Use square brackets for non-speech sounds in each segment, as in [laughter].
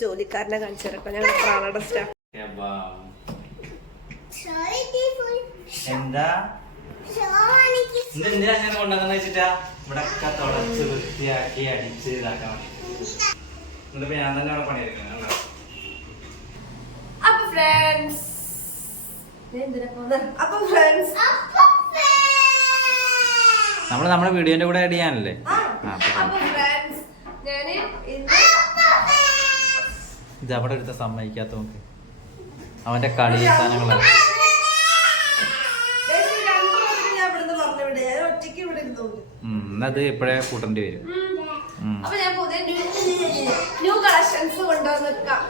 ജോലിക്കാരനെ കാണിച്ചു ഞങ്ങൾ പ്രാണയുടെ സ്റ്റാഫ് എന്താ? ഇത് എന്തിനാ അങ്ങനെ കൊണ്ടുവന്നു വെച്ചിട്ടാ? ഇവിടെ ഒക്കെ തുടച്ച് വൃത്തിയാക്കി അടിച്ച് ഇതാക്കാൻ എന്നിട്ട് ഞാൻ തന്നെ അവിടെ പണിയെടുക്കണം കണ്ടോ? അപ്പൊ ഫ്രണ്ട്സ് അപ്പൊ ഫ്രണ്ട്സ് നമ്മൾ നമ്മുടെ വീഡിയോന്റെ കൂടെ ആഡ് ചെയ്യാനല്ലേ? അപ്പൊ അപ്പൊ ഫ്രണ്ട്സ് ഞാൻ ഇന്ന് ഇത് അവിടെ എടുത്ത സമ്മതിക്കാത്ത നോക്ക്. അവന്റെ കളി സാധനങ്ങളാണ് അത് ഇപ്പഴേ കൂട്ടേണ്ടി വരും. അപ്പൊ ഞാൻ പുതിയ ന്യൂ കളക്ഷൻസ് കൊണ്ടുവന്നിക്കാം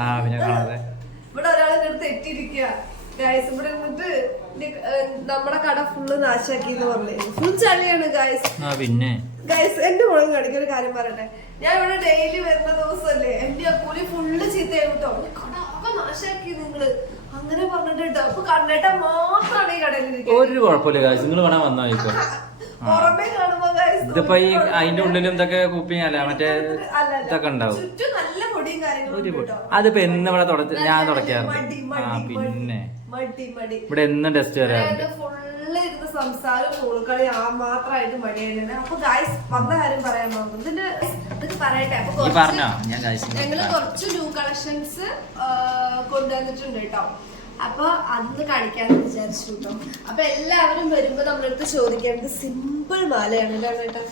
ആ പിന്നെ കാണാതെ ഇവിടെ ഒരാളെ തെറ്റിരിക്കുക ഗായ്സ് ഇവിടെ നിന്നിട്ട് നമ്മുടെ കട ഫുള്ള് നാശാക്കി എന്ന് പറഞ്ഞു. ഫുൾ ചളിയാണ് ഗായസ് ആ പിന്നെ. ഗൈസ് എന്റെ മോളും കാണിക്കൊരു കാര്യം പറയട്ടെ? ഞാൻ ഇവിടെ ഡെയിലി വരുന്ന ദിവസമല്ലേ എന്റെ കൂലി ഫുള്ള് ചീത്തയായി കേട്ടോ. കടൊക്കെ നാശാക്കി നിങ്ങൾ. അങ്ങനെ പറഞ്ഞിട്ട് അപ്പൊ കണ്ണേട്ട മാത്രമാണ് ഈ കടയിൽ ഒരു കുഴപ്പമില്ല കാശ് നിങ്ങൾ വേണേ വന്നാ ഇപ്പൊ. [laughs] പുറമേ കാണുമ്പോ ഗൈസ് ഇതിപ്പോ ഈ അതിന്റെ ഉള്ളിലും ഇതൊക്കെ കുപ്പിയും അല്ല മറ്റേ ഇതൊക്കെ ഉണ്ടാവും. അതിപ്പോ എന്ന് ഇവിടെ ഞാൻ തുടക്കാറുണ്ട് ആ പിന്നെ. ഇവിടെ എന്നും ടെസ്റ്റ് വരാറുണ്ട്. സംസാരം ഫോണുകളി ആ മാത്രമായിട്ട് മടിയായിരുന്നു അപ്പൊ ഗായ്സ് വന്ന കാര്യം പറയാൻ പോകുന്നു. ഇതിന്റെ ഇത് പറയട്ടെ. അപ്പൊ ഞങ്ങൾ കുറച്ച് ന്യൂ കളക്ഷൻസ് കൊണ്ടുവന്നിട്ടുണ്ട് കേട്ടോ അപ്പൊ അന്ന് കാണിക്കാന്ന് വിചാരിച്ചു കേട്ടോ അപ്പൊ എല്ലാവരും വരുമ്പോ നമ്മളടുത്ത് ചോദിക്കേണ്ടത് സിമ്പിൾ മാലയാണ്. കേട്ടോ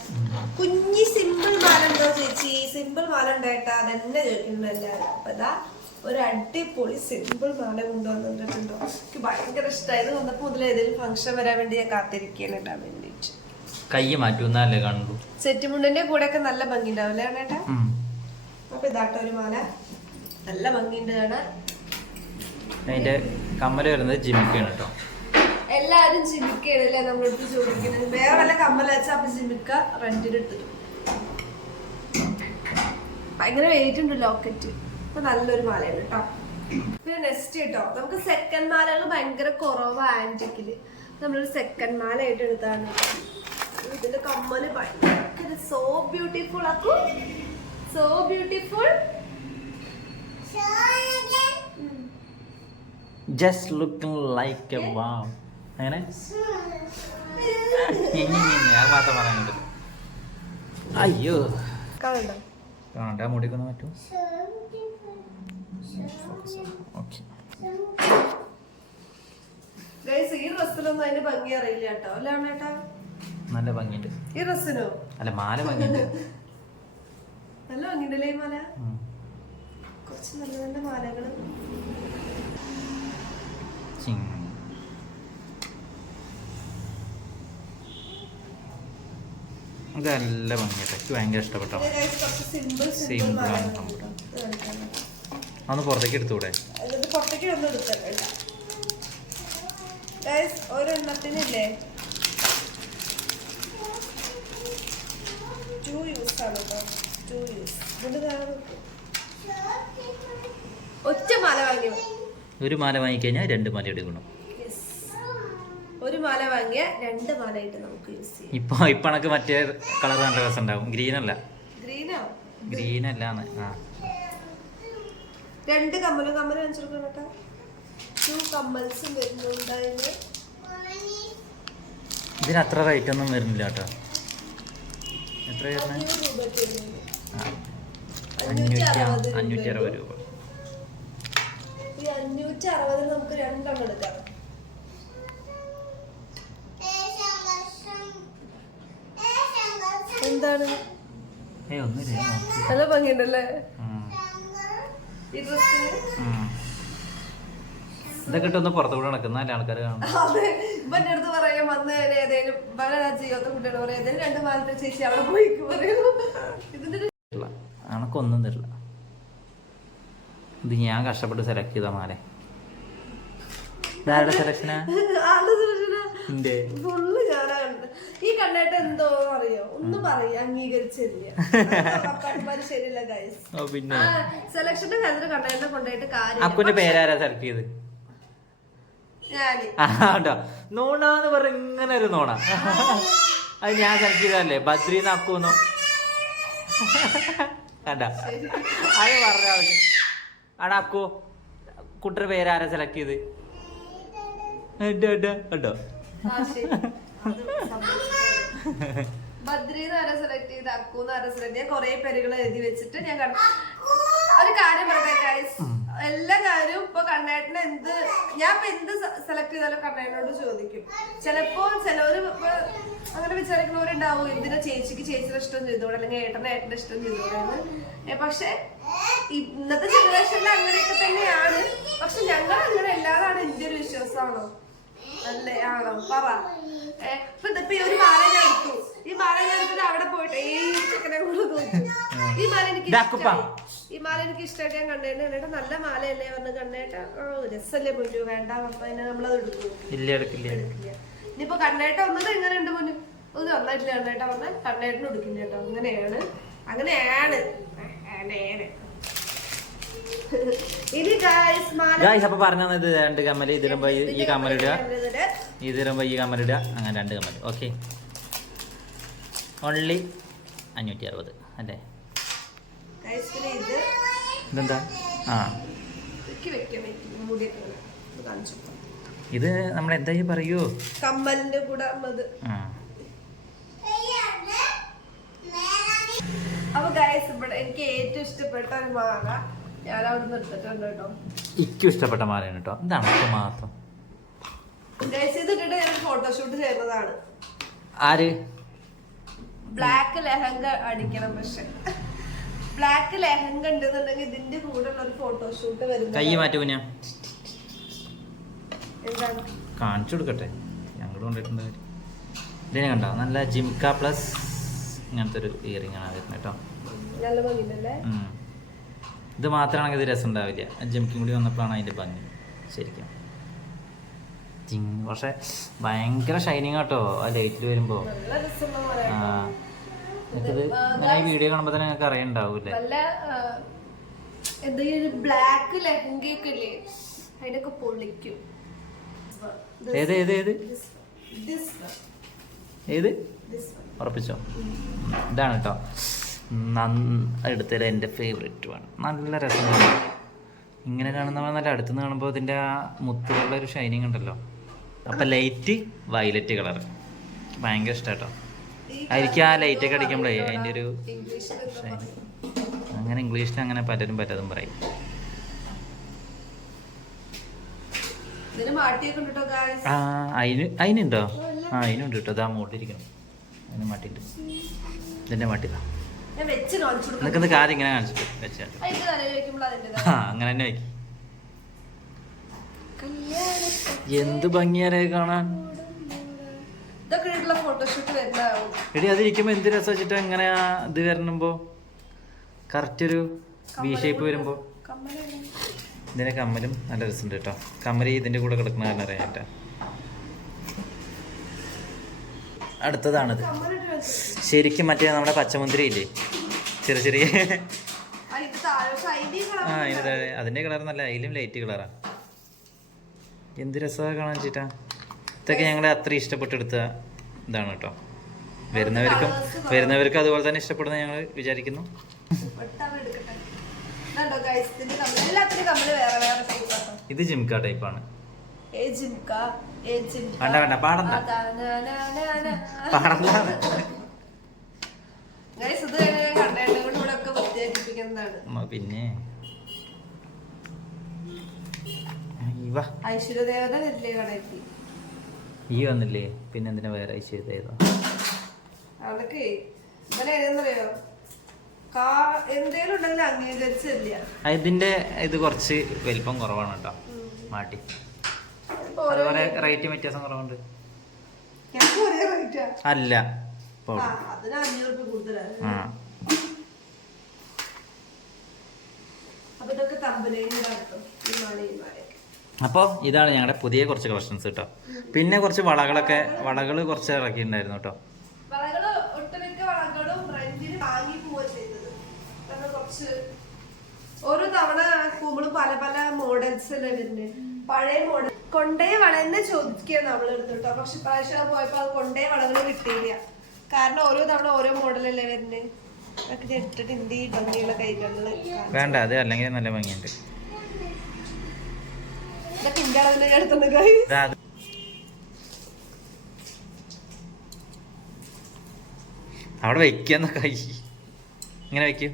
കുഞ്ഞി സിമ്പിൾ മാല ഉണ്ടോ ചേച്ചി? സിമ്പിൾ മാല ഉണ്ടായിട്ടാ അതെന്നെ ചോദിക്കുന്നുണ്ട് എല്ലാവരും. അപ്പൊ ഇതാ ഒരു അടിപൊളി സിമ്പിൾ മാല കൊണ്ടുവന്നിട്ടുണ്ടോ എനിക്ക് ഭയങ്കര ഇഷ്ടമായത് വന്നപ്പോ മുതൽ ഏതെങ്കിലും ഫംഗ്ഷൻ വരാൻ വേണ്ടി ഞാൻ കാത്തിരിക്കുകയാണ് ഇടാൻ വേണ്ടിട്ട് കൈ മാറ്റുന്നല്ലേ സെറ്റ് മുണ്ടന്റെ കൂടെ ഒക്കെ നല്ല ഭംഗി ഉണ്ടാവില്ലേ ചേട്ടാ. അപ്പൊ ഇതാട്ടോ ഒരു മാല. നല്ല ഭംഗിയുണ്ട് കാണാൻ. അതിന്റെ കമ്മൽ വരുന്നത് ജിമിക്കാണ് കേട്ടോ. എല്ലാരും ജിമിക്കയാണല്ലേ നമ്മളടുത്ത് ചോദിക്കുന്നത്. വേറെ വല്ല കമ്മൽ വെച്ചാൽ അപ്പൊ ജിമിക്ക റെന്റിന് എടുത്തിട്ട് ഭയങ്കര വെയിറ്റ് ഉണ്ട് ലോക്കറ്റ് അപ്പൊ നല്ലൊരു മാലയാണ് കേട്ടോ പിന്നെ നെക്സ്റ്റ് കേട്ടോ നമുക്ക് സെക്കൻഡ് മാലകൾ ഭയങ്കര കുറവായിട്ടെങ്കിൽ നമ്മളൊരു സെക്കൻഡ് മാല ആയിട്ട് എടുത്താണ്. ഇതിന്റെ കമ്മൽ ഭയങ്കര സോ ബ്യൂട്ടിഫുൾ ആക്കും so beautiful just looking like a warm അങ്ങനെ മാത്രം അയ്യോ. കാണണ്ട? മുടിക്കൊന്നും ആ മുടിക്കൊന്ന് പറ്റും ഈ ഡ്രസ്സിലൊന്നും അതിന്റെ ഭംഗി അറിയില്ല കേട്ടോ. അല്ലേ അണ്ണേട്ടാ നല്ല ഭംഗിയുണ്ട്. ഈ ഡ്രസ്സിനോ അല്ല മാല ഭംഗിയുണ്ട്. [laughs] നല്ല ഭംഗിയുണ്ടല്ലേ ഈ മാല? കുറച്ച് നല്ല നല്ല മാലകൾ. ഇത് നല്ല ഭംഗിയായിട്ട് എനിക്ക് ഭയങ്കര ഇഷ്ടപ്പെട്ടോ. സിമ്പിൾ സിമ്പിൾ ആണ് ഇത് പുറത്തേക്ക് എടുത്തൂടെ പുറത്തേക്ക് ഒന്നും എടുത്തല്ല ഗൈസ് ഒരെണ്ണത്തിനില്ലേ? ടു യൂസ് ആണ് കേട്ടോ ടു യൂസ് ഇതിന്റെ താഴെ നോക്ക്. ഒറ്റ മാല വാങ്ങി. ഒരു മാല വാങ്ങിക്കഴിഞ്ഞാൽ രണ്ട് മാല എടുക്കണം. ഒരു മാല വാങ്ങിയ രണ്ട് മാലയായിട്ട് നമുക്ക് യൂസ് ചെയ്യാം. ഇപ്പൊ ഇപ്പൊ എനക്ക് മറ്റേ കളർ നല്ല രസം ഉണ്ടാവും ഗ്രീൻ അല്ല ഗ്രീനോ ഗ്രീൻ അല്ലാന്ന് ആ. രണ്ട് കമ്മലും കമ്മൽ കാണിച്ചെടുക്കണം കേട്ടോ. ടു കമ്മൽസും അതിന്. ഇതിന് അത്ര റേറ്റ് ഒന്നും വരുന്നില്ല കേട്ടോ. എത്ര വരുന്നുണ്ട്. അഞ്ഞൂറ്റി അറുപത് രൂപ. ഈ അഞ്ഞൂറ്റി അറുപതിന് നമുക്ക് രണ്ടെണ്ണം എടുക്കാം. എന്താണ്. നല്ല ഭംഗിയുണ്ടല്ലേ. ഇതൊക്കെ ഇട്ടൊന്ന് പുറത്തുകൂടെ നടക്കുന്ന നല്ല ആൾക്കാർ കാണും. അതെ. ഇവന്റെ അടുത്ത് പറയാൻ വന്ന ഏതേലും പല രാജ്യത്തെ കുട്ടികൾ പറയാം ഏതെങ്കിലും രണ്ട് മാലത്തെ ചേച്ചി അവിടെ പോയി പറയുന്നു ഇതിന്റെ അണക്കൊന്നും തരില്ല. ഇത് ഞാൻ കഷ്ടപ്പെട്ട് സെലക്ട് ചെയ്ത മാറേ ഇതാരുടെ സെലക്ഷനാ ഫുള്ള് ഈ കണ്ണേട്ടൻ എന്തോ അറിയോ? ഒന്നും പറയും അംഗീകരിച്ചില്ല. ശരിയല്ല ഗൈസ് പിന്നെ? സെലക്ഷന്റെ കാര്യത്തിൽ കണ്ണേട്ടനെ കൊണ്ടുപോയിട്ട് കാര്യം അക്കുന്റെ പേരാരാ സെലക്ട് ചെയ്ത്? കേട്ടോ നോണാന്ന് പറഞ്ഞ ഇങ്ങനെ ഒരു നോണ. അത് ഞാൻ സെലക്ട് ചെയ്തല്ലേ ബദ്രീന്ന് അക്കൂന്നോ കണ്ട. അത് പറഞ്ഞ ആടാ അക്കു? കുട്ടിയുടെ പേരാരാ സെലക്ട് ചെയ്ത്? എടാ, ബദ്രീന്ന് സെലക്ട് ചെയ്ത് അക്കൂന്ന് ആരെ ചെയ്ത് കൊറേ പേരുകൾ എഴുതി വെച്ചിട്ട് ഞാൻ കണ്ടു ഒരു കാര്യം ഗൈസ് എല്ലാ കാര്യവും ഇപ്പൊ കണ്ണേട്ടന് എന്ത് ഞാൻ ഇപ്പൊ എന്ത് സെലക്ട് ചെയ്താലും കണ്ണേട്ടനോട് ചോദിക്കും ചിലപ്പോ ചിലവര് അങ്ങനെ വിചാരിക്കുന്നവരുണ്ടാവും എന്തിനാ ചേച്ചിക്ക് ചേച്ചിയുടെ ഇഷ്ടം ചെയ്തോടെ അല്ലെങ്കിൽ ഏട്ടനെ ഏട്ടന്റെ ഇഷ്ടം ചെയ്തോടെ പക്ഷെ ഇന്നത്തെ ജനറേഷനിൽ അങ്ങനെയൊക്കെ തന്നെയാണ്. പക്ഷെ ഞങ്ങൾ അങ്ങനെ അല്ലാതാണ് എന്റെ ഒരു വിശ്വാസമാണോ? അല്ലേ? ആണോ? പറ. ഏ, ഇപ്പൊ ഇതിപ്പോ ഈ ഒരു മാല ഞാൻ എടുത്തു. ഈ മാല ഞാൻ എടുത്തിട്ട് അവിടെ പോയിട്ട് ഏയ് ചെക്കനെ കൂടെ നോക്കി ഈ മാല എനിക്ക്. ഈ മാല എനിക്ക് ഇഷ്ടമായിട്ട് ഞാൻ കണ്ടേട്ട് എന്നിട്ട് നല്ല മാലയല്ലേ പറഞ്ഞ് കണ്ടേട്ട് രസല്ലേ പൊന്നു വേണ്ട അതിനെ നമ്മളത് എടുക്കും. ഇല്ല എടുക്കില്ല. എടുക്കില്ല. ഇനിയിപ്പോ കണ്ണേട്ട വന്നത് എങ്ങനെയുണ്ട് പൊന്നു ഒന്ന് നന്നായിട്ടില്ല കണ്ണേട്ട പറഞ്ഞാൽ കണ്ണേട്ടിന് എടുക്കില്ല കേട്ടോ. അങ്ങനെയാണ്. അങ്ങനെയാണ്. അങ്ങനെയാണ്. ഗായ്സ് അപ്പൊ പറഞ്ഞു തന്നത് രണ്ട് കമ്മൽ ഇതിരുമ്പോ ഈ- കമ്മലിടുക ഇതിൽ ഇതിടുമ്പോ ഈ കമ്മലിടുക അങ്ങനെ രണ്ട് കമ്മൽ ഓക്കെ ഓൺലി അഞ്ഞൂറ്റി അറുപത് അല്ലേ ഇതെന്താ? ആ. ഇത് നമ്മൾ എന്തായി പറയൂ? കമ്മലിന്റെ കൂടെ ആ. അപ്പൊ ഗൈസ് ഇവിടെ എനിക്ക് ഏറ്റവും ഇഷ്ടപ്പെട്ട ഒരു മാല ഞാൻ അവിടെ നിന്ന് എടുത്തിട്ടുണ്ട് കേട്ടോ. ഇക്കും ഇഷ്ടപ്പെട്ട മാലയാണ് കേട്ടോ. ഇതാണ് ഇപ്പൊ മാത്രം. ഗൈസ് ഇത് ഇട്ടിട്ട് ഞാൻ ഫോട്ടോഷൂട്ട് ചെയ്യുന്നതാണ് ആര്? ബ്ലാക്ക് ലെഹങ്ക അടിക്കണം പക്ഷെ. ബ്ലാക്ക് ലെഹങ്ക ഉണ്ടെന്നുണ്ടെങ്കിൽ ഇതിന്റെ കൂടെ ഉള്ള ഒരു ഫോട്ടോഷൂട്ട് കൈ വരുന്നത് മാറ്റി കുഞ്ഞ. എന്താണ്? കാണിച്ചു കൊടുക്കട്ടെ. ഞങ്ങൾ കൊണ്ടിട്ടുണ്ട് ഇതിനെ കണ്ടോ നല്ല ജിംക പ്ലസ് ഇങ്ങനത്തെ ഒരു ഇയറിംഗ് ആണ് വരുന്നത് കേട്ടോ. നല്ല ഭംഗിണ്ടല്ലേ ഉം. ഇത് മാത്രമാണെങ്കിൽ ഇത് രസം ഉണ്ടാവില്ല ജംക്കിങ് കൂടി വന്നപ്പോഴാണ് അതിന്റെ ഭംഗി. ശരിക്കും. ജിങ് പക്ഷെ ഭയങ്കര ഷൈനിങ് കേട്ടോ ആ ലൈറ്റിൽ വരുമ്പോ. ആ. മാല എനിക്കിത് ഞാൻ ഈ വീഡിയോ കാണുമ്പോൾ തന്നെ നിങ്ങൾക്ക് അറിയണ്ടാവൂല്ലേ ബ്ലാക്ക് ലെഹങ്കയൊക്കെ ഇല്ലേ അതിനൊക്കെ പൊളിക്കും. ഏത് ഏത് ഏത്. ഉറപ്പിച്ചോ? ഇതാണ് കേട്ടോ എടുത്തതിൽ എന്റെ ഫേവറേറ്റ് ആണ്. നല്ല രസമാണ്. ഇങ്ങനെ കാണുന്നവ നല്ല അടുത്തുനിന്ന് കാണുമ്പോൾ ഇതിന്റെ ആ മുത്തുകളുടെ ഒരു ഷൈനിങ് ഉണ്ടല്ലോ. അപ്പം ലൈറ്റ് വയലറ്റ് കളർ ഭയങ്കര ഇഷ്ടം കേട്ടോ ആയിരിക്കും ആ ലൈറ്റ് ഒക്കെ അടിക്കുമ്പോഴേ അതിന്റെ ഒരു അങ്ങനെ ഇംഗ്ലീഷിൽ അങ്ങനെ പലരും പലതും പറയും. ആ അതിന് അതിനുണ്ടോ ആ അതിനുണ്ട് കേട്ടോ. അതാ മുകളിലിരിക്കണം അതിന് മാട്ടിട്ട് ഇതിന്റെ മാട്ടിതാ. വെച്ച് കാണിച്ചു നിനക്കിത് കാര്യം ഇങ്ങനെ കാണിച്ചിട്ട് അതിന്റെ ആ അങ്ങനെ തന്നെ വയ്ക്കും എന്ത് ഭംഗിയാലേ കാണാൻ. എടി അതിരിക്കുമ്പോ എന്ത് രസം വെച്ചിട്ട് എങ്ങനെയാ ഇത് വരണമ്പോ? കറക്റ്റ് ഒരു വി ഷേപ്പ് വരുമ്പോ? ഇതിന്റെ കമ്മലും നല്ല രസമുണ്ട് കേട്ടോ. കമ്മൽ ഇതിന്റെ കൂടെ കിടക്കുന്ന കാരണം അറിയാം കേട്ടോ അടുത്തതാണിത്. ശരിക്കും മറ്റേ നമ്മുടെ പച്ചമുന്തിരി ഇല്ലേ? ചെറിയ ചെറിയ. ആ ഇത് അതിന്റെ കളർ നല്ല അതിലും ലൈറ്റ് കളറാണ് എന്ത് രസമാണ് കാണാൻ ചേട്ടാ. ഇതൊക്കെ ഞങ്ങളെ അത്ര ഇഷ്ടപ്പെട്ടെടുത്ത ഇതാണ് കേട്ടോ. വരുന്നവർക്കും വരുന്നവർക്കും അതുപോലെ തന്നെ ഇഷ്ടപ്പെടുന്ന ഞങ്ങൾ വിചാരിക്കുന്നു. ഇത് ജിംക ടൈപ്പാണ് ഏ ജിംക ഏ ജിംക വേണ്ട വേണ്ട പാടണ്ട. പാടണ്ട. പിന്നെ. ഈ വന്നില്ലേ? പിന്നെ എന്തിനാ വേറെ ഐശ്വര്യദേവത? ഇതിന്റെ ഇത് കുറച്ച് വലിപ്പം കുറവാണ് കേട്ടോ. മാട്ടി അതുപോലെ റേറ്റ് വ്യത്യാസം കുറവുണ്ട്. അല്ല. അപ്പോൾ ഇതാണ് ഞങ്ങളുടെ പുതിയ കുറച്ച് കളക്ഷൻസ് കേട്ടോ പിന്നെ കുറച്ച് വളകളൊക്കെ വളകൾ കുറച്ച് ഇറക്കിയിട്ടുണ്ടായിരുന്നു കേട്ടോ ഓരോ തവണ പോകുമ്പോഴും പല പല മോഡൽസ് അല്ലേ വരുന്നത് പഴയ മോഡൽ കൊണ്ടേ വള തന്നെ ചോദിക്കുകയാണ് നമ്മൾ എടുത്തിട്ടോ പക്ഷെ പ്രാവശ്യം പോയപ്പോ അത് കൊണ്ടേ വളകൾ കിട്ടിയില്ല. കാരണം ഓരോ തവണ ഓരോ മോഡലല്ലേ വരുന്നത് അതൊക്കെ എടുത്തിട്ട് ഇന്ത്യ ഭംഗിയുള്ള കൈകളിൽ വേണ്ട അത് അല്ലെങ്കിൽ നല്ല ഭംഗിയുണ്ട്. ഇതൊക്കെ ഇന്ത്യ അളവിൽ എടുത്തുണ്ട്. അവിടെ വെക്കുന്ന കൈ. ഇങ്ങനെ വെക്കും.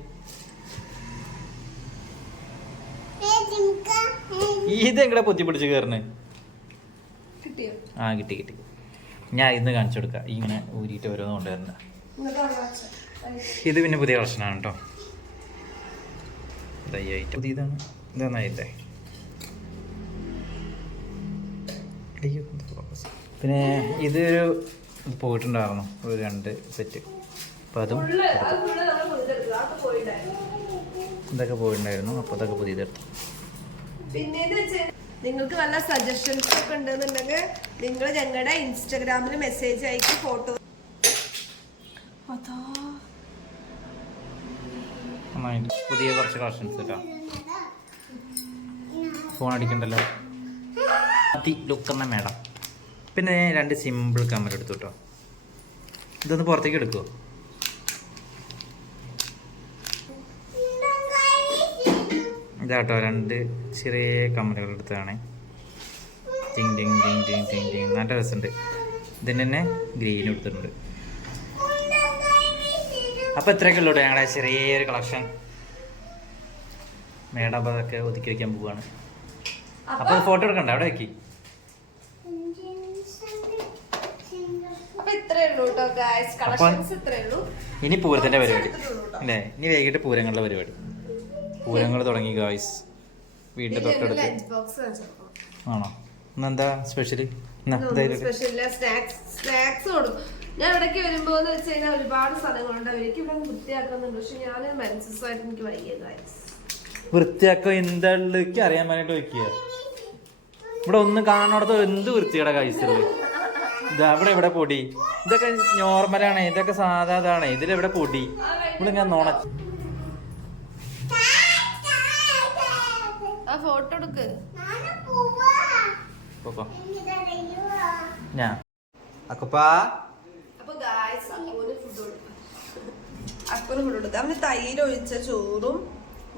ഇത് എങ്ങടെ പൊത്തി പിടിച്ച് കയറണേ ആ കിട്ടി കിട്ടി. ഞാൻ ഇന്ന് കാണിച്ചു കൊടുക്കാം. ഇങ്ങനെ ഊരിയിട്ട് ഓരോന്ന് കൊണ്ടുവരണ്ട വെച്ചോ. ഇത് പിന്നെ പുതിയ കളക്ഷനാണ് കേട്ടോ. പിന്നെ ഇതൊരു ഇത് പോയിട്ടുണ്ടായിരുന്നു. ഒരു രണ്ട് സെറ്റ് അപ്പം അതും ഇതൊക്കെ പോയിട്ടുണ്ടായിരുന്നു. അപ്പോൾ അതൊക്കെ പുതിയതെടുത്തു. പിന്നെന്ന് വെച്ചാൽ നിങ്ങൾക്ക് വല്ല സജഷൻസ് ഒക്കെ ഉണ്ടെന്നുണ്ടെങ്കിൽ നിങ്ങൾ ഞങ്ങളുടെ ഇൻസ്റ്റാഗ്രാമിൽ മെസ്സേജ് അയക്കി ഫോട്ടോ അതാ. പുതിയ കുറച്ച് കളക്ഷൻസ് കേട്ടോ ഫോൺ അടിക്കണ്ടല്ലോ. അതി ലുക്ക് എന്ന മേഡം. പിന്നെ രണ്ട് സിമ്പിൾ ക്യാമറ എടുത്തു കേട്ടോ. ഇതൊന്ന് പുറത്തേക്ക് എടുക്കുമോ ഇതാട്ടോ രണ്ട് ചെറിയ കമ്മലുകൾ എടുത്തതാണ്. ടിങ് ടിങ് ടിങ് ടിങ് ടിങ് ടിങ്. നല്ല രസമുണ്ട്. ഇതിന് തന്നെ ഗ്രീൻ എടുത്തിട്ടുണ്ട് അപ്പൊ ഇത്രയൊക്കെ ഉള്ളൂ ഞങ്ങളുടെ ചെറിയൊരു കളക്ഷൻ. മേഡം അതൊക്കെ ഒതുക്കി വയ്ക്കാൻ പോവാണ്. അപ്പൊ ഫോട്ടോ എടുക്കണ്ട അവിടെ വെക്കി. ഇനി പൂരത്തിന്റെ പരിപാടി. അല്ലേ? ഇനി വൈകിട്ട് പൂരങ്ങളുടെ പരിപാടി. പൂരങ്ങൾ തുടങ്ങി ഗായ്സ് വീടിന്റെ തൊട്ടടുത്ത്. ആണോ ഇന്നെന്താ സ്പെഷ്യൽ സ്നാക്സ് കൊടുക്കും. ഞാൻ ഇവിടേക്ക് വരുമ്പോ എന്ന് വെച്ച് കഴിഞ്ഞാൽ ഒരുപാട് സ്ഥലങ്ങളുണ്ട് അവർക്ക് ഇവിടെ വൃത്തിയാക്കുന്നുണ്ട്. പക്ഷെ ഞാൻ മെൻസസ്സായിട്ട് എനിക്ക് വയ്യ ഗായ്സ് വൃത്തിയാക്ക എന്താൾക്ക് അറിയാൻ വേണ്ടിട്ട് വെക്കുക ഇവിടെ ഒന്നും കാണാത്ത എന്ത് വൃത്തിയുടെ കൈസറ് ഇതാ? ഇവിടെ ഇവിടെ പൊടി? ഇതൊക്കെ നോർമലാണ് ഇതൊക്കെ സാധാ ഇതാണ്. ഇതിലെവിടെ പൊടി? ഇവിടെ ഞാൻ നോണ ഫോട്ടോ എടുക്ക്. പോക്കോ. ഞാൻ അക്കുപ്പാ. അപ്പൊ ഗായ്സ് അക്കുവിന് ഫുഡ് കൊടുക്കും. അക്കുവിന് ഫുഡ് കൊടുക്കും. അവന് തൈര് ഒഴിച്ച ചോറും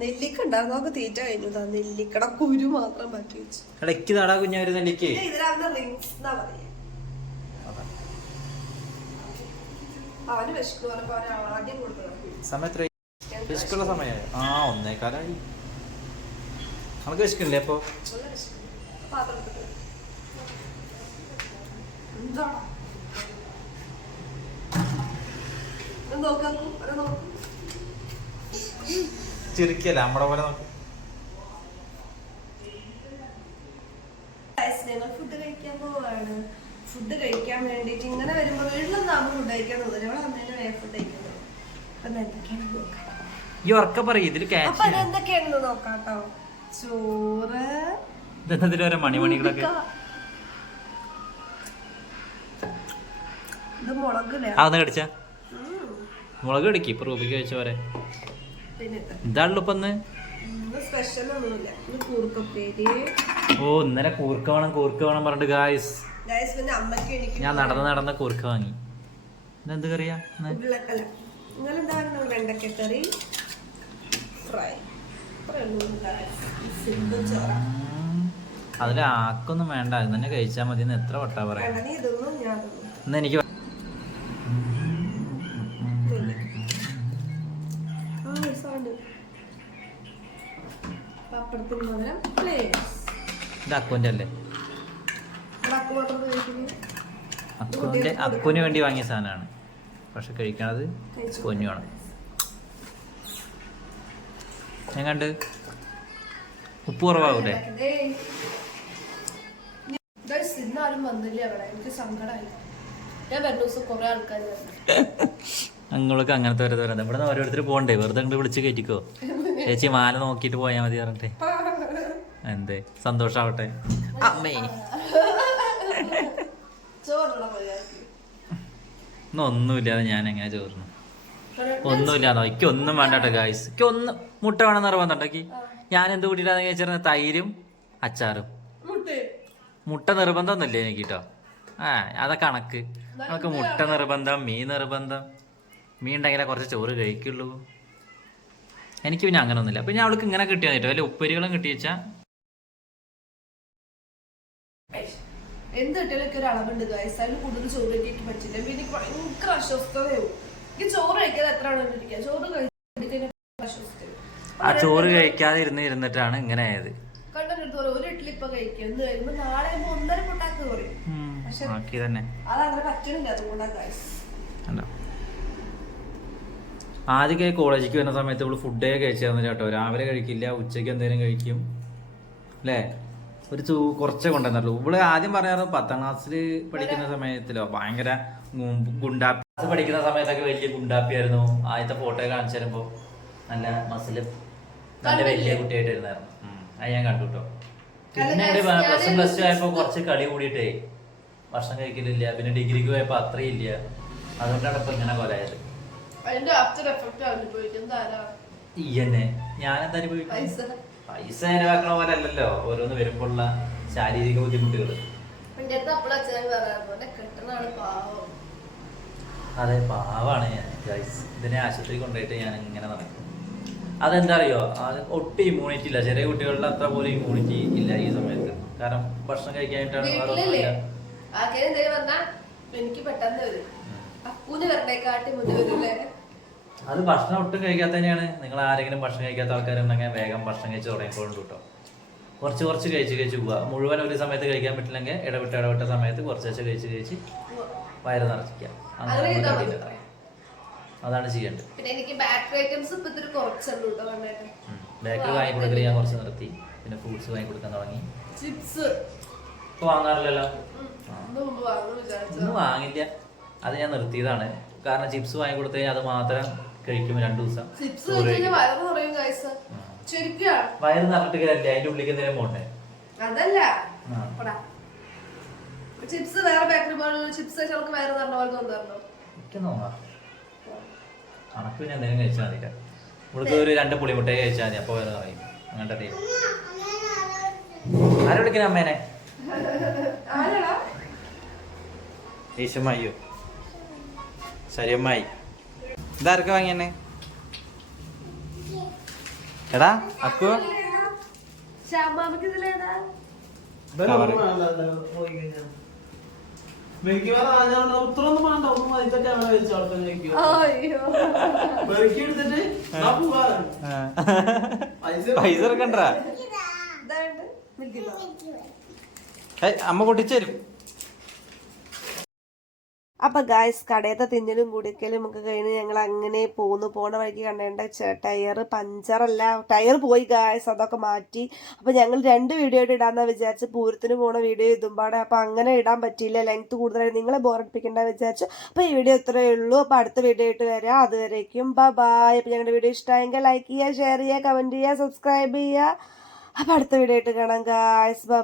നെല്ലിക്ക ഉണ്ടായിരുന്നു. നമുക്ക് തീറ്റ കഴിഞ്ഞു. താ നെല്ലിക്കട കുരു മാത്രം പറ്റി വെച്ചു. ഇടയ്ക്ക് നടാ കുഞ്ഞാ ഒരു നെല്ലിക്ക്. ഇതിലവന്റെ റിങ്സ് എന്നാ പറയാ. അവന് വിഷ്ണു പറഞ്ഞപ്പോ അവൻ ആദ്യം കൊടുത്തത്. സമയം വിശക്കുള്ള ആ ഒന്നേക്കാലായി നമുക്ക് വിശക്കില്ലേ അപ്പൊ നല്ല വിശക്കുന്നു പാത്രം എടുത്തിട്ട് എന്താ നോക്കാക്കൂ വെച്ചിട്ടില്ലേ അപ്പോ? ചിരിക്കല്ല നമ്മുടെ പോലെ നോക്കി. ഞങ്ങൾ ഫുഡ് കഴിക്കാൻ പോവാണ്. ഫുഡ് കഴിക്കാൻ വേണ്ടിട്ട് ഇങ്ങനെ വരുമ്പോ വീട്ടിലൊന്നും ആകുമ്പോൾ ഫുഡ് കഴിക്കാൻ തോന്നില്ല ഇവിടെ അമ്മേനെ വേറെ ഫുഡ് കഴിക്കുന്നത് അപ്പൊ ഞാൻ എന്തൊക്കെയാണ് നോക്കാം. ഈ ഉറക്ക പറയും ഇതിൽ അപ്പൊ ക്യാച്ച് അതെന്തൊക്കെയാണെന്ന് നോക്കാം കേട്ടോ. ചോറ്. ഇതെന്നതിൽ ഓരോ മണിമണികളൊക്കെ ഇത് മുളകില്ല കടിച്ച. മുളക് കടിക്ക് ഇപ്പൊ റൂബിക്ക് കഴിച്ച പോലെ. ഇതാണല്ലോ ഇപ്പൊ ഓ ഇന്നലെ കൂർക്ക വേണം കൂർക്ക വേണം പറഞ്ഞിട്ട് ഗായ്സ് ഞാൻ നടന്ന് നടന്ന കൂർക്ക വാങ്ങി. ഇതെന്ത് കറിയാ വെണ്ടക്കക്കറി? ഫ്രൈ അതിൽ ആക്കൊന്നും വേണ്ട. ഇത് തന്നെ കഴിച്ചാൽ മതി. എന്ന് എത്ര വട്ടാ പറയാ? ഇന്ന് എനിക്ക് ഇത് അല്ലേ? അക്കുവിന് വേണ്ടി വാങ്ങിയ സാധനമാണ്. പക്ഷെ കഴിക്കണത്. പൊന്നുമാണ് ഞാൻ കണ്ട് ഉപ്പ് കുറവാകൂലേ ഇന്നാരും വന്നില്ല അവിടെ? എനിക്ക് സങ്കടമായി ഞാൻ വരുന്ന ദിവസം കുറെ ആൾക്കാർ വന്നു. നിങ്ങൾക്ക് അങ്ങനത്തെ ഒരു ദൂരം ഇവിടെ നിന്ന് ഓരോരുത്തർ പോകണ്ടേ? വെറുതെ അങ്ങോട്ട് വിളിച്ച് കയറ്റിക്കോ ചേച്ചി മാല നോക്കിയിട്ട് പോയാൽ മതി പറഞ്ഞിട്ട്. എന്തേ? സന്തോഷാവട്ടെ. അമ്മേ. ഒന്നുമില്ലാതെ ഞാൻ എങ്ങനെ ചോറിന്? ഒന്നുമില്ലാതെ. എനിക്ക് ഒന്നും വേണ്ട കേട്ടോ ഗായ്സ് ഒന്ന് മുട്ട വേണം എന്ന് ഉണ്ടാക്കി ഞാൻ എന്ത് കൂട്ടിയിട്ടാന്ന് ചോദിച്ചാൽ തൈരും അച്ചാറും. മുട്ട. നിർബന്ധമൊന്നുമില്ല എനിക്ക് കേട്ടോ ആ അതൊക്കെ കണക്ക്. നമുക്ക് മുട്ട നിർബന്ധം മീൻ നിർബന്ധം. മീൻ ഉണ്ടെങ്കിലേ കുറച്ച് ചോറ് കഴിക്കുള്ളൂ. എനിക്ക് പിന്നെ അങ്ങനെ ഒന്നുമില്ല പിന്നെ അവൾക്ക് ഇങ്ങനെ കിട്ടിയാൽ കേട്ടോ അല്ലെ ഉപ്പരികളും കിട്ടി വെച്ചാ? എന്ത് കിട്ടിയാലും ഒരു അളവുണ്ട് അതിന് കൂടുതൽ ചോറ് കഴിക്കാൻ പറ്റില്ല. എനിക്ക് ഭയങ്കര അസ്വസ്ഥതയാവും. എനിക്ക് ചോറ് കഴിക്കാതെ എത്ര ആണെന്ന് ചോറ് കഴിക്കാൻ അസ്വസ്ഥതയും ആ ചോറ് കഴിക്കാതെ ഇരുന്ന് ഇരുന്നിട്ടാണ് ഇങ്ങനെ ആയത്. ഒരു ഇഡ്ഡലി ഇപ്പൊ കഴിക്കും. എന്ന് കഴിയുമ്പോ നാളെ ഒന്നര പറയും. പക്ഷെ അതങ്ങനെ പറ്റണില്ല. ആദ്യമൊക്കെ കോളേജിലേക്ക് വരുന്ന സമയത്ത് ഇവൾ ഫുഡേ കഴിച്ചിരുന്നില്ല കേട്ടോ. രാവിലെ കഴിക്കില്ല ഉച്ചയ്ക്ക് എന്തെങ്കിലും കഴിക്കും. അല്ലേ? ഒരു ചൂ കുറച്ചേ കൊണ്ടുവന്നുള്ളൂ ഇവൾ ആദ്യം പറയാറ് പത്താം ക്ലാസ്സിൽ പഠിക്കുന്ന സമയത്തിലോ ഭയങ്കര ഗുണ്ടാപ്പി പഠിക്കുന്ന സമയത്തൊക്കെ വലിയ ഗുണ്ടാപ്പിയായിരുന്നു. ആദ്യത്തെ ഫോട്ടോ കാണിച്ചു തരുമ്പോ നല്ല മസിൽ നല്ല വലിയ കുട്ടിയായിട്ട് ഇരുന്നായിരുന്നു അത് ഞാൻ കണ്ടു കേട്ടോ പിന്നെ പ്ലസ് വൺ പ്ലസ് ടു ആയപ്പോ കുറച്ച് കളി കൂടിയിട്ടേ ഭക്ഷണം കഴിക്കലില്ല. പിന്നെ ഡിഗ്രിക്ക് പോയപ്പോ അത്രയും ഇല്ല. അതുകൊണ്ടാണ് ഇപ്പൊ ഇങ്ങനെ കൊലയത്. ഈ തന്നെ ഞാൻ എന്താ അനുഭവിക്കും പൈസ. ചെലവാക്കണ പോലെ അല്ലല്ലോ. ഓരോന്ന് വരുമ്പോഴുള്ള ശാരീരിക ബുദ്ധിമുട്ടുകൾ അതെ പാവാണ് ഞാൻ. ഇതിനെ ആശുപത്രി കൊണ്ടുപോയിട്ട് ഞാൻ ഇങ്ങനെ നടക്കും. അതെന്താ അറിയോ അത് ഒട്ടും ഇമ്മ്യൂണിറ്റി ഇല്ല. ചെറിയ കുട്ടികളുടെ അത്ര പോലും ഇമ്മ്യൂണിറ്റി ഇല്ല ഈ സമയത്ത്. കാരണം ഭക്ഷണം കഴിക്കാനായിട്ടാണ്. ആഗ്രഹം എന്തെങ്കിലും വന്നാ എനിക്ക് പെട്ടെന്ന് വരും. അപ്പൂന് വരണേക്കാട്ടി മുന്നേ വരൂലേ അത് ഭക്ഷണം ഒട്ടും കഴിക്കാത്ത തന്നെയാണ് നിങ്ങൾ ആരെങ്കിലും ഭക്ഷണം കഴിക്കാത്ത ആൾക്കാരുണ്ടെങ്കിൽ വേഗം ഭക്ഷണം കഴിച്ച് തുടങ്ങിക്കോളും കേട്ടോ കുറച്ച് കുറച്ച് കഴിച്ച് കഴിച്ച് പോവുക മുഴുവൻ ഒരു സമയത്ത് കഴിക്കാൻ പറ്റില്ലെങ്കിൽ ഇടവിട്ട ഇടവിട്ട സമയത്ത് കുറച്ച് കഴിച്ച് കഴിച്ച് കഴിച്ച് വയറ് നിറച്ചിക്കുക അങ്ങനെ അങ്ങനെ ചെയ്താൽ നമ്മൾ മതി കഴിക്കുക. അതാണ് ചെയ്യേണ്ടത്. പിന്നെ എനിക്ക് ബാറ്ററി ഐറ്റംസ് ഇപ്പൊ ഇത്തിരി കുറച്ചുള്ളൂ കേട്ടോ കണ്ടേട്ടെ. ബേക്കറി വാങ്ങി കൊടുക്കൽ ഞാൻ കുറച്ച് നിർത്തി. പിന്നെ ഫ്രൂട്ട്സ് വാങ്ങി കൊടുക്കാൻ തുടങ്ങി. ചിപ്സ് ഇപ്പൊ വാങ്ങാറില്ലല്ലോ? ഒന്നും വാങ്ങില്ല അത് ഞാൻ നിർത്തിയതാണ്. കാരണം ചിപ്സ് വാങ്ങി കൊടുത്തു കഴിഞ്ഞാൽ അത് മാത്രം കഴിക്കും രണ്ടു ദിവസം ചിപ്സ് വയറ് അല്ല നിറഞ്ഞിട്ട് കാര്യമില്ല. അതിന്റെ ഉള്ളിലേക്ക് എന്തെങ്കിലും പോണ്ടേ? അതല്ല. ചിപ്സ് വേറെ ബേക്കറി പോലുള്ള ചിപ്സ് കഴിച്ചാൽ വേറെ വയറ് നിറഞ്ഞ പോലെ തോന്നാറുണ്ടോ? എനിക്ക് തോന്നാം അണക്ക് പിന്നെ എന്തെങ്കിലും കഴിച്ചാൽ മതി. ഇവിടുത്തെ ഒരു രണ്ട് പുളിമുട്ടയെ കഴിച്ചാൽ മതി. അപ്പോൾ പറയും. അങ്ങനത്തെ ടീം ആരും വിളിക്കുന്ന അമ്മേനെ? ആരാടാ? ശരി ശരിയമ്മായി ഇതാർക്ക് വാങ്ങിയെന്നെ? എടാ അക്കു. ശ്യാമാമക്ക് ഇതിലേതാ. ഉത്തരൊന്നും വേണ്ട. ഒന്നും വെച്ചു അവിടെ തന്നെ പെറുക്കി എടുത്തിട്ട്. പൈസ എടുക്കണ്ട അമ്മ പൊട്ടിച്ചേരും അപ്പൊ ഗായ്സ് കടയത്തെ തിന്നലും കുടിക്കലും ഒക്കെ കഴിഞ്ഞ് ഞങ്ങൾ അങ്ങനെ പോന്നു. പോണ വഴിക്ക് കണ്ടേണ്ട ടയർ പഞ്ചറല്ല ടയർ പോയി ഗായ്സ് അതൊക്കെ മാറ്റി. അപ്പൊ ഞങ്ങൾ രണ്ട് വീഡിയോ ആയിട്ട് ഇടാന്നാ വിചാരിച്ച് പൂരത്തിന് പോണ വീഡിയോ ഇതുമ്പാടെ അപ്പൊ അങ്ങനെ ഇടാൻ പറ്റിയില്ല. ലെങ്ത് കൂടുതലായി നിങ്ങളെ ബോറടിപ്പിക്കണ്ട വിചാരിച്ചു. അപ്പൊ ഈ വീഡിയോ ഇത്രയേ ഉള്ളൂ. അപ്പൊ അടുത്ത വീഡിയോ ആയിട്ട് വരാം. അതുവരേക്കും ബായ് അപ്പൊ ഞങ്ങളുടെ വീഡിയോ ഇഷ്ടമായെങ്കിൽ ലൈക്ക് ചെയ്യുക ഷെയർ ചെയ്യുക കമന്റ് ചെയ്യുക സബ്സ്ക്രൈബ് ചെയ്യുക. അപ്പൊ അടുത്ത വീഡിയോ ആയിട്ട് കാണാം ഗായ്സ് ബൈ